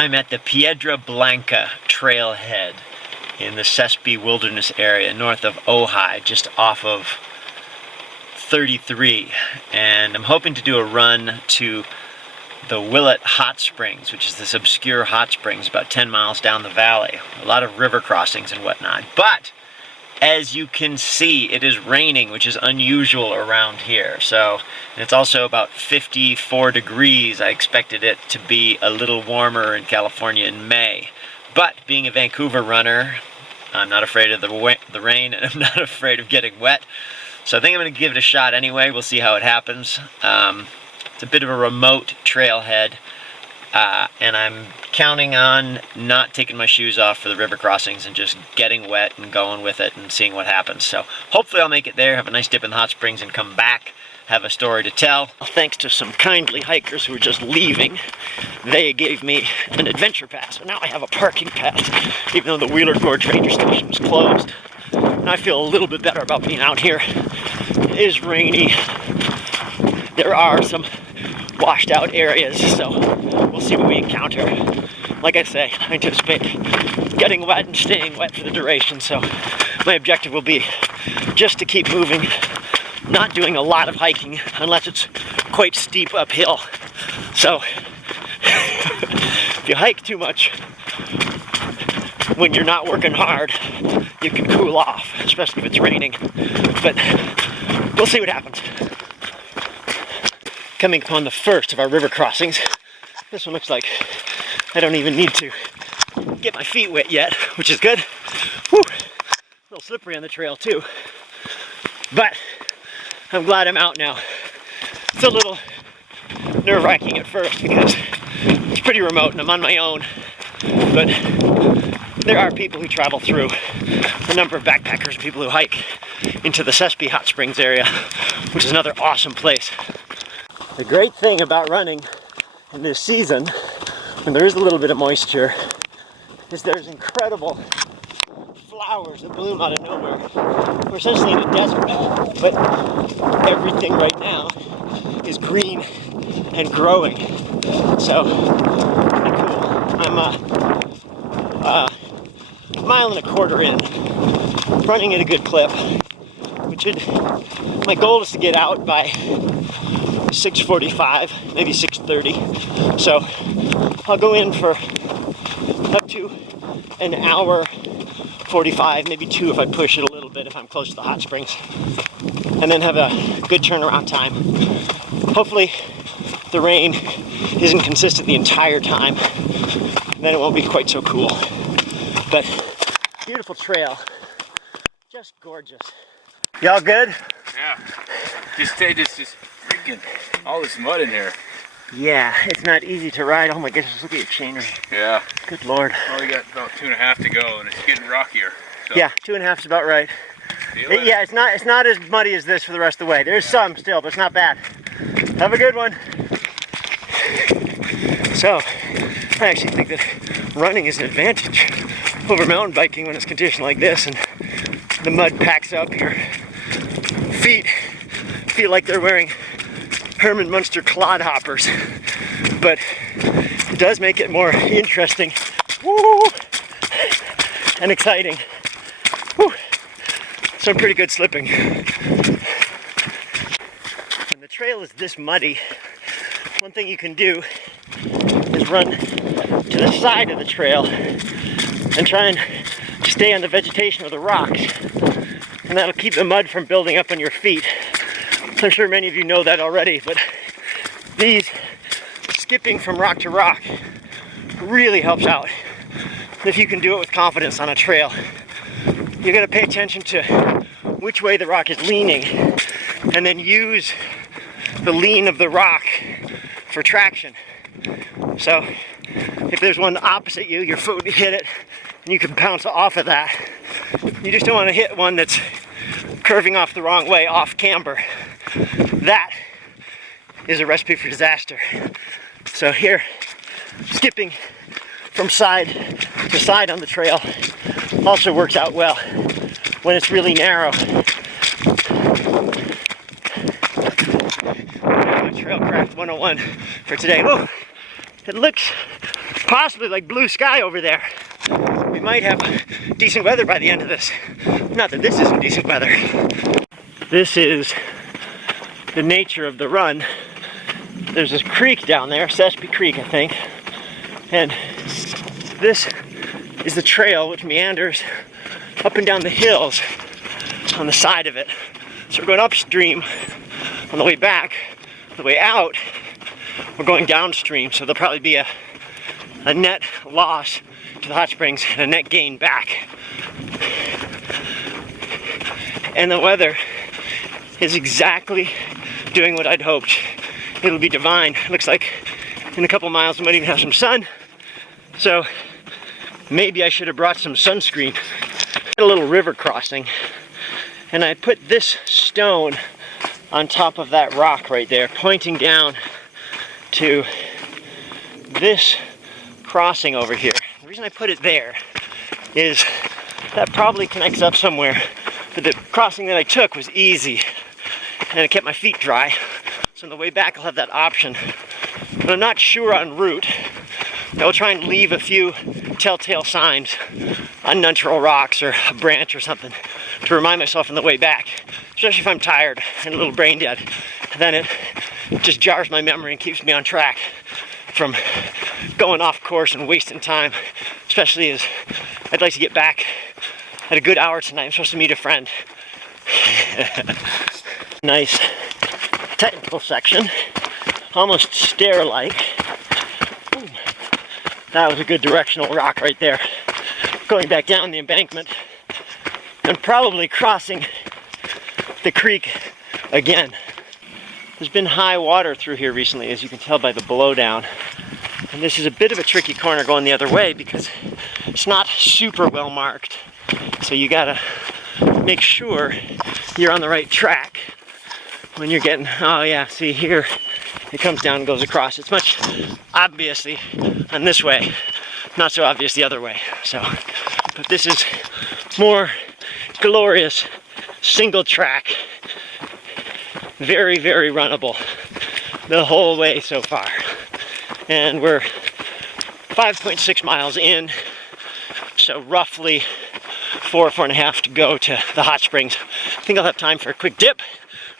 I'm at the Piedra Blanca Trailhead in the Sespe Wilderness area north of Ojai, just off of 33, and I'm hoping to do a run to the Willett Hot Springs, which is this obscure hot springs about 10 miles down the valley. A lot of river crossings and whatnot, but as you can see, it is raining, which is unusual around here. So, and it's also about 54 degrees. I expected it to be a little warmer in California in May. But being a Vancouver runner, I'm not afraid of the rain, and I'm not afraid of getting wet. So I think I'm going to give it a shot anyway. We'll see how it happens. It's a bit of a remote trailhead. And I'm counting on not taking my shoes off for the river crossings and just getting wet and going with it and seeing what happens. So hopefully I'll make it there, have a nice dip in the hot springs, and come back, have a story to tell. Thanks to some kindly hikers who were just leaving, they gave me an adventure pass. So now I have a parking pass, even though the Wheeler Gorge Ranger Station was closed. And I feel a little bit better about being out here. It is rainy. There are some washed out areas, so we'll see what we encounter. Like I say, I anticipate getting wet and staying wet for the duration, so my objective will be just to keep moving, not doing a lot of hiking unless it's quite steep uphill. So if you hike too much when you're not working hard, you can cool off, especially if it's raining. But we'll see what happens. Coming upon the first of our river crossings. This one looks like I don't even need to get my feet wet yet, which is good. Whew. A little slippery on the trail too. But I'm glad I'm out now. It's a little nerve-wracking at first because it's pretty remote and I'm on my own. But there are people who travel through, a number of backpackers, people who hike into the Sespe Hot Springs area, which is another awesome place. The great thing about running in this season, when there is a little bit of moisture, is there's incredible flowers that bloom out of nowhere. We're essentially in a desert, but everything right now is green and growing. So, pretty cool. I'm a mile and a quarter in, running at a good clip, which my goal is to get out by 6:45, maybe 6:30. So I'll go in for up to an hour 45, maybe 2 if I push it a little bit if I'm close to the hot springs, and then have a good turnaround time. Hopefully the rain isn't consistent the entire time, and then it won't be quite so cool. But beautiful trail, just gorgeous. Y'all good? Yeah. Just freaking all this mud in here. Yeah, it's not easy to ride. Oh my goodness, look at your chain ring. Yeah. Good Lord. Well, we got about 2.5 to go, and it's getting rockier. So. Yeah, 2.5 is about right. Yeah, it's not as muddy as this for the rest of the way. There's some still, but it's not bad. Have a good one. So, I actually think that running is an advantage over mountain biking when it's conditioned like this and the mud packs up. Your feet feel like they're wearing Herman Munster clodhoppers, but it does make it more interesting. Woo! And exciting. Woo! Some pretty good slipping. When the trail is this muddy, one thing you can do is run to the side of the trail and try and stay on the vegetation or the rocks, and that'll keep the mud from building up on your feet. I'm sure many of you know that already, but these skipping from rock to rock really helps out. If you can do it with confidence on a trail, you're going to pay attention to which way the rock is leaning and then use the lean of the rock for traction. So if there's one opposite you, your foot would hit it and you can bounce off of that. You just don't want to hit one that's curving off the wrong way, off camber. That is a recipe for disaster. So here, skipping from side to side on the trail also works out well when it's really narrow. Trailcraft 101 for today. Oh, it looks possibly like blue sky over there. We might have decent weather by the end of this. Not that this isn't decent weather. This is the nature of the run. There's this creek down there, Sespe Creek, I think. And this is the trail which meanders up and down the hills on the side of it. So we're going upstream on the way back. On the way out, we're going downstream. So there'll probably be a net loss to the hot springs and a net gain back. And the weather is exactly doing what I'd hoped. It'll be divine. Looks like in a couple miles we might even have some sun. So maybe I should have brought some sunscreen. A little river crossing, and I put this stone on top of that rock right there, pointing down to this crossing over here. The reason I put it there is that probably connects up somewhere, but the crossing that I took was easy and it kept my feet dry. So on the way back I'll have that option, but I'm not sure en route. I'll try and leave a few telltale signs on unnatural rocks or a branch or something to remind myself on the way back, especially if I'm tired and a little brain dead. Then it just jars my memory and keeps me on track from going off course and wasting time, especially as I'd like to get back at a good hour tonight. I'm supposed to meet a friend. Nice technical section, almost stair-like. That was a good directional rock right there. Going back down the embankment and probably crossing the creek again. There's been high water through here recently, as you can tell by the blowdown. And this is a bit of a tricky corner going the other way because it's not super well marked. So you gotta make sure you're on the right track when you're getting, oh yeah, see here, it comes down and goes across. It's much obviously on this way, not so obvious the other way. So, but this is more glorious single track, very, very runnable the whole way so far. And we're 5.6 miles in, so roughly 4.5 to go to the hot springs. I think I'll have time for a quick dip.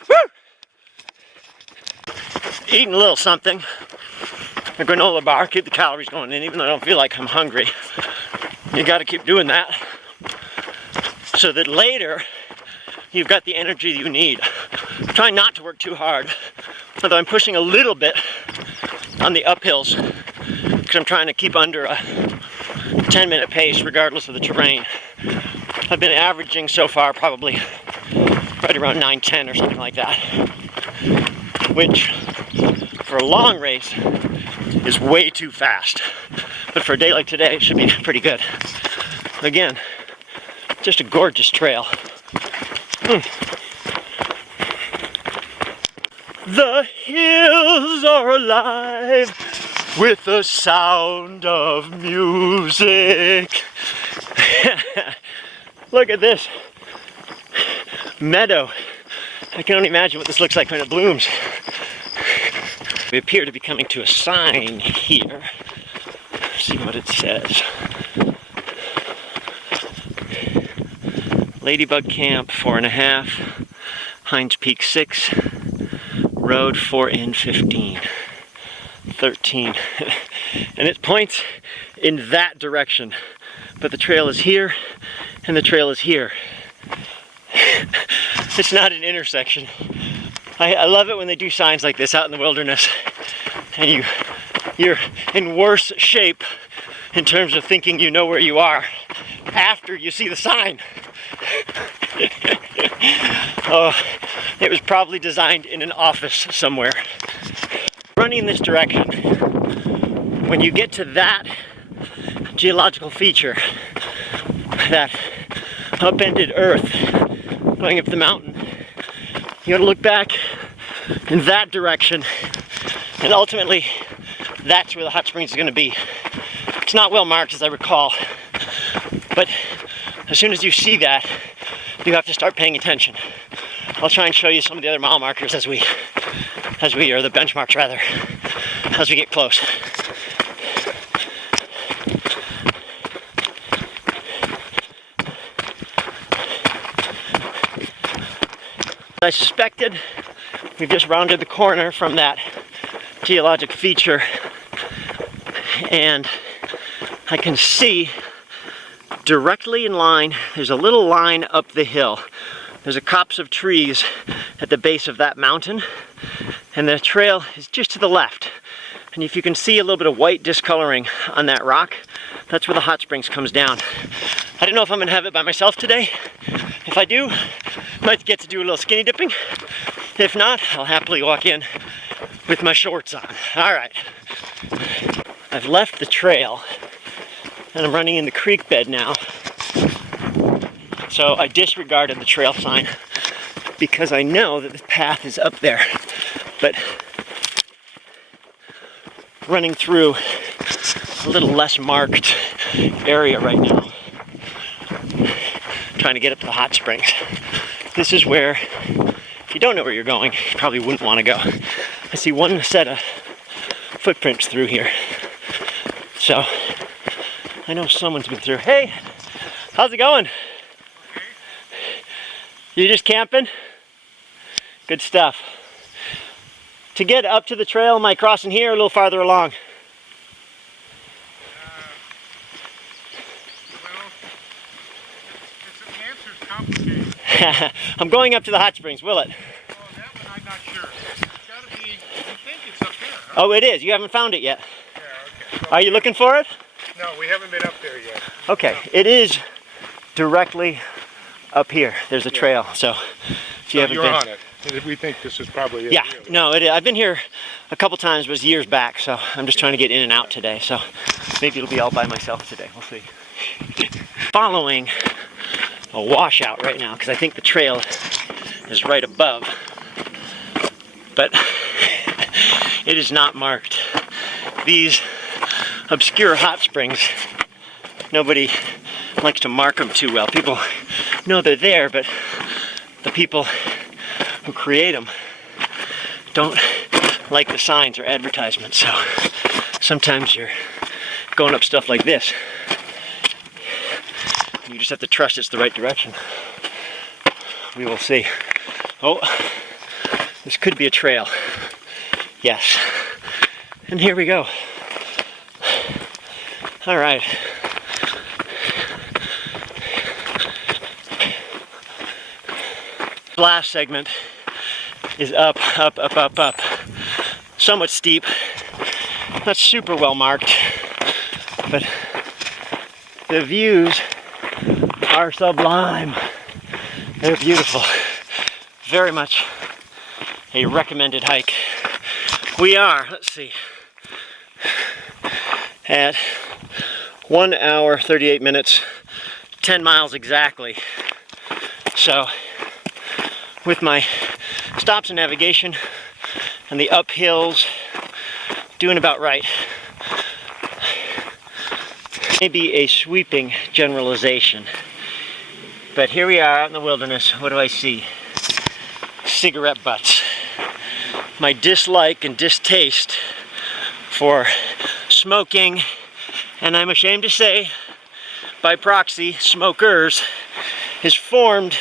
Woo! Eating a little something, a granola bar, keep the calories going in, even though I don't feel like I'm hungry. You gotta keep doing that so that later you've got the energy you need. I'm trying not to work too hard, although I'm pushing a little bit on the uphills because I'm trying to keep under a 10-minute pace regardless of the terrain. I've been averaging so far probably right around 9:10 or something like that, which for a long race is way too fast. But for a day like today, it should be pretty good. Again, just a gorgeous trail. The hills are alive with the sound of music. Look at this meadow. I can only imagine what this looks like when it blooms. We appear to be coming to a sign here. Let's see what it says. Ladybug Camp 4.5, Hines Peak 6, Road 4N15, 13. And it points in that direction. But the trail is here and the trail is here. It's not an intersection. I love it when they do signs like this out in the wilderness and you're in worse shape in terms of thinking you know where you are after you see the sign. Oh, it was probably designed in an office somewhere. Running in this direction, when you get to that geological feature, that upended earth going up the mountain, you gotta look back in that direction, and ultimately that's where the hot springs is gonna be. It's not well marked, as I recall, but as soon as you see that, you have to start paying attention. I'll try and show you some of the other mile markers or the benchmarks rather, as we get close. As I suspected, we've just rounded the corner from that geologic feature, and I can see directly in line, there's a little line up the hill. There's a copse of trees at the base of that mountain, and the trail is just to the left. And if you can see a little bit of white discoloring on that rock, that's where the hot springs comes down. I don't know if I'm gonna have it by myself today. If I do, I might get to do a little skinny dipping. If not, I'll happily walk in with my shorts on. All right. I've left the trail and I'm running in the creek bed now. So I disregarded the trail sign because I know that the path is up there. But running through a little less marked area right now, trying to get up to the hot springs. This is where, if you don't know where you're going, you probably wouldn't want to go. I see one set of footprints through here. So I know someone's been through. Hey, how's it going? Okay. You just camping? Good stuff. To get up to the trail, am I crossing here or a little farther along? The answer's complicated. I'm going up to the hot springs, Willett. Oh, that one I'm not sure. It's gotta be, I think it's up there, huh? Oh, it is. You haven't found it yet. Yeah, okay. So Are you looking for it? No, we haven't been up there yet. Okay, it is directly up here. There's a trail, so if you haven't you're been. on it. We think this is probably it. Yeah, really. no, it is. I've been here a couple times, but it was years back, so I'm just trying to get in and out today, so maybe it'll be all by myself today. We'll see. Following a washout right now, because I think the trail is right above, but it is not marked. These obscure hot springs, nobody likes to mark them too well. People know they're there, but the people who create them don't like the signs or advertisements, so sometimes you're going up stuff like this. You just have to trust it's the right direction. We will see. Oh, this could be a trail. Yes. And here we go. All right. Last segment is up, up, up, up, up. Somewhat steep. Not super well marked, but the views are sublime. They're beautiful. Very much a recommended hike. We are, let's see, at 1 hour, 38 minutes, 10 miles exactly. So, with my stops and navigation and the uphills, doing about right. Maybe a sweeping generalization, but here we are out in the wilderness. What do I see? Cigarette butts. My dislike and distaste for smoking, and I'm ashamed to say, by proxy, smokers, is formed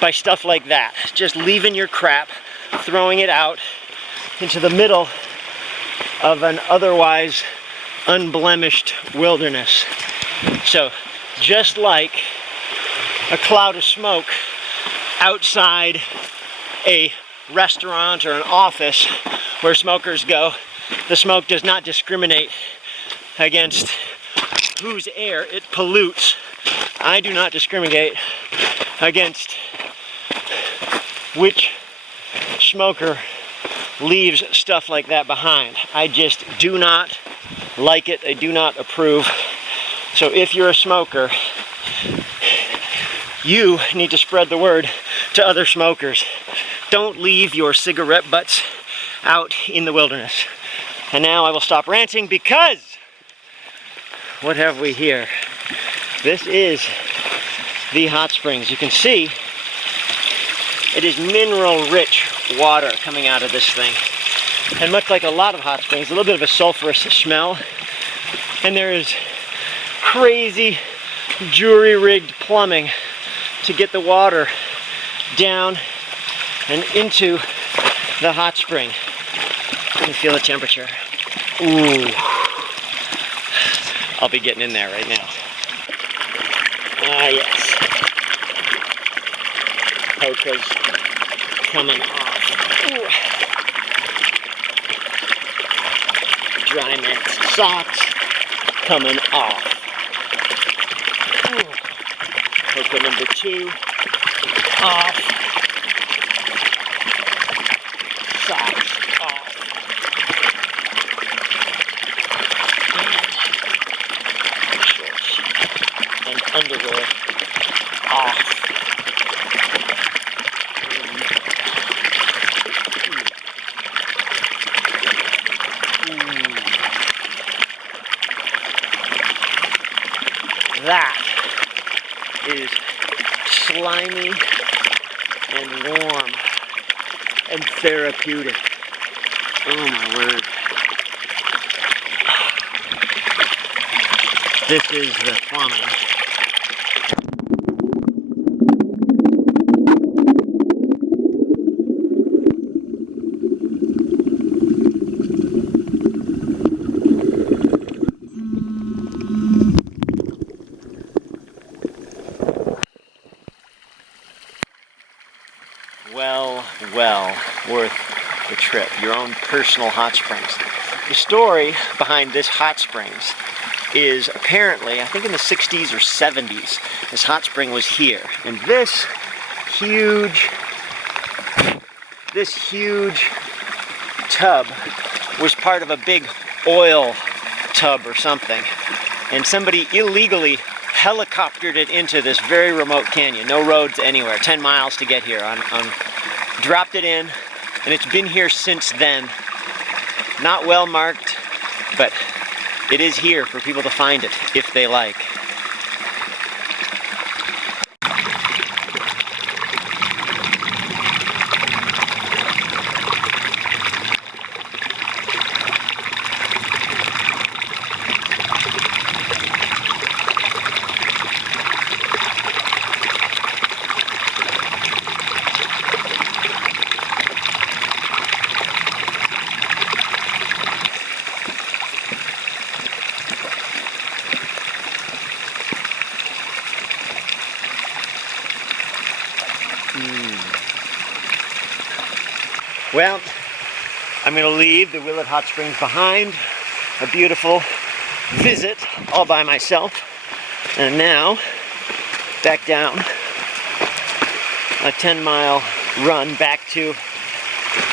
by stuff like that. Just leaving your crap, throwing it out into the middle of an otherwise unblemished wilderness. So, just like a cloud of smoke outside a restaurant or an office where smokers go, the smoke does not discriminate against whose air it pollutes. I do not discriminate against which smoker leaves stuff like that behind. I just do not like it. I do not approve. So if you're a smoker, you need to spread the word to other smokers. Don't leave your cigarette butts out in the wilderness. And now I will stop ranting because what have we here? This is the hot springs. You can see it is mineral-rich water coming out of this thing. And much like a lot of hot springs, a little bit of a sulfurous smell. And there is crazy jury-rigged plumbing to get the water down and into the hot spring. You can feel the temperature. Ooh. I'll be getting in there right now. Ah, yes. Polka's coming off. Ooh. Dry mitts, socks coming off. Ooh. Polka number 2 off. Socks off. Shorts and underwear off. That is slimy and warm and therapeutic. Oh my word. This is the plumbing. Well worth the trip. Your own personal hot springs. The story behind this hot springs is apparently, I think in the 60s or 70s, this hot spring was here. And this huge tub was part of a big oil tub or something. And somebody illegally helicoptered it into this very remote canyon. No roads anywhere, 10 miles to get here. Dropped it in, and it's been here since then. Not well marked, but it is here for people to find it if they like. Well, I'm going to leave the Willett Hot Springs behind. A beautiful visit all by myself. And now, back down a 10-mile run back to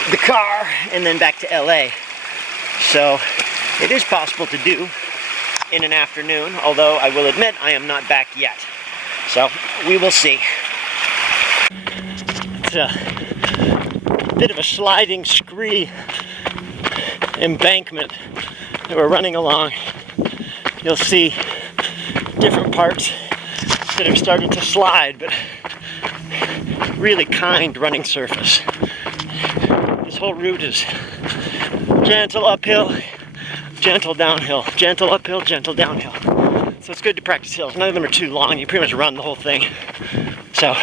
the car and then back to LA. So it is possible to do in an afternoon, although I will admit I am not back yet. So we will see. It's a bit of a sliding scree embankment that we're running along. You'll see different parts that have started to slide, but really kind running surface. This whole route is gentle uphill, gentle downhill, gentle uphill, gentle downhill. So it's good to practice hills. None of them are too long. You pretty much run the whole thing. So,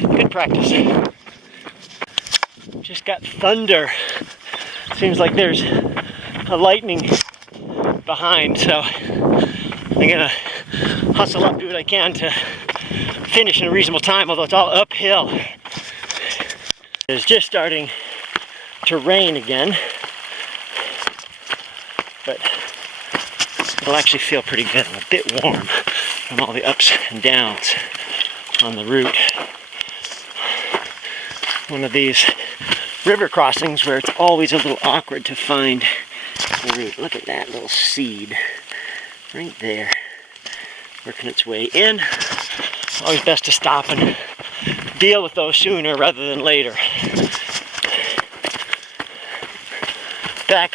good practice. Just got thunder. Seems like there's a lightning behind, so I'm gonna hustle up, do what I can to finish in a reasonable time, although it's all uphill. It's just starting to rain again, but it'll actually feel pretty good. I'm a bit warm from all the ups and downs on the route. One of these river crossings where it's always a little awkward to find the route. Look at that little seed right there, working its way in. Always best to stop and deal with those sooner rather than later. Back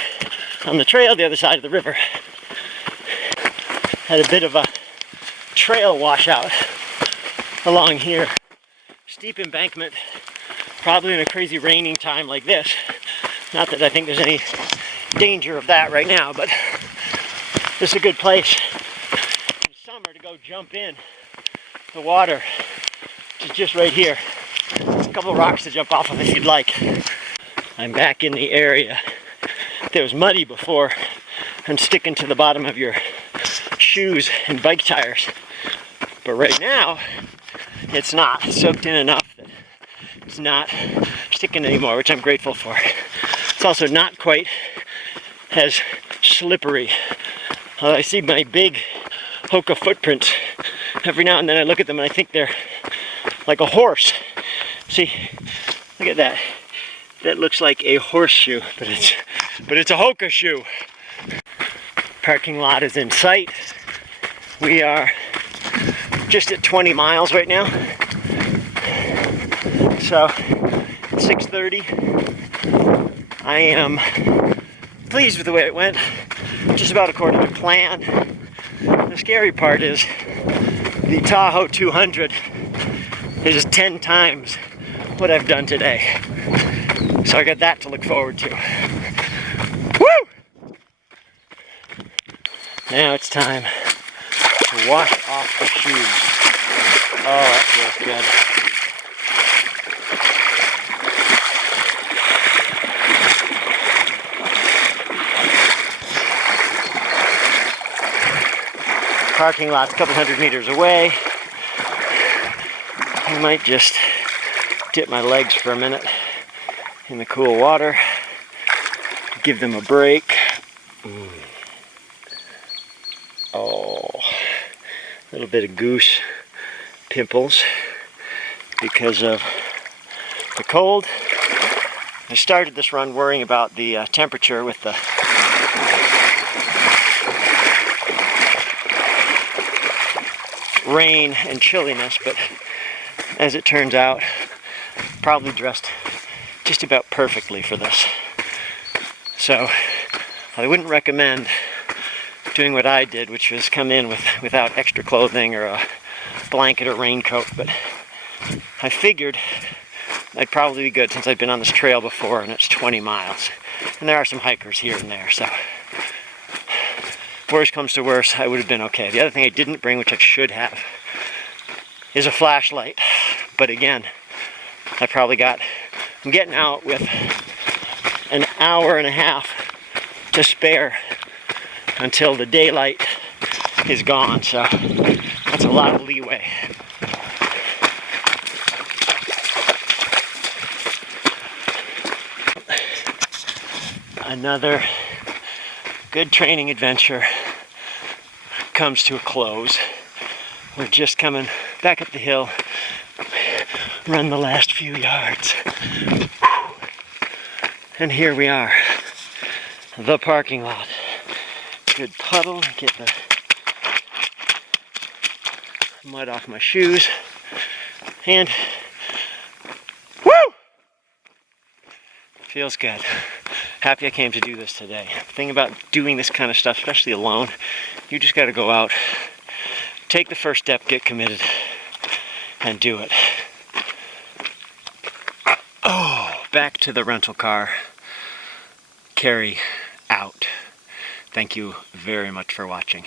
on the trail, the other side of the river, had a bit of a trail washout along here. Steep embankment, probably in a crazy raining time like this. Not that I think there's any danger of that right now, but this is a good place in summer to go jump in the water, which is just right here. a couple rocks to jump off of if you'd like. I'm back in the area. It was muddy before and sticking to the bottom of your shoes and bike tires. But right now, it's not. It's soaked in enough that it's not sticking anymore, which I'm grateful for. It's also not quite as slippery. I see my big Hoka footprints. Every now and then I look at them and I think they're like a horse. See, look at that. That looks like a horseshoe, but it's a Hoka shoe. Parking lot is in sight. We are just at 20 miles right now. So, 6:30. I am pleased with the way it went. Just about according to plan. The scary part is the Tahoe 200 is 10 times what I've done today. So I got that to look forward to. Woo! Now it's time to wash off the shoes. Oh, that feels good. Parking lot's a couple hundred meters away. I might just dip my legs for a minute in the cool water, give them a break. Oh, a little bit of goose pimples because of the cold. I started this run worrying about the temperature with the rain and chilliness, but as it turns out, probably dressed just about perfectly for this. So I wouldn't recommend doing what I did, which was come in without extra clothing or a blanket or raincoat, but I figured I'd probably be good since I've been on this trail before and it's 20 miles. And there are some hikers here and there, so worst comes to worst, I would have been okay. The other thing I didn't bring, which I should have, is a flashlight. But again, I'm getting out with an hour and a half to spare until the daylight is gone, so that's a lot of leeway. Another good training adventure comes to a close. We're just coming back up the hill, run the last few yards, and here we are, the parking lot. Good puddle, get the mud off my shoes, and woo! Feels good. Happy I came to do this today. The thing about doing this kind of stuff, especially alone, you just got to go out, take the first step, get committed, and do it. Oh, back to the rental car. Carry out. Thank you very much for watching.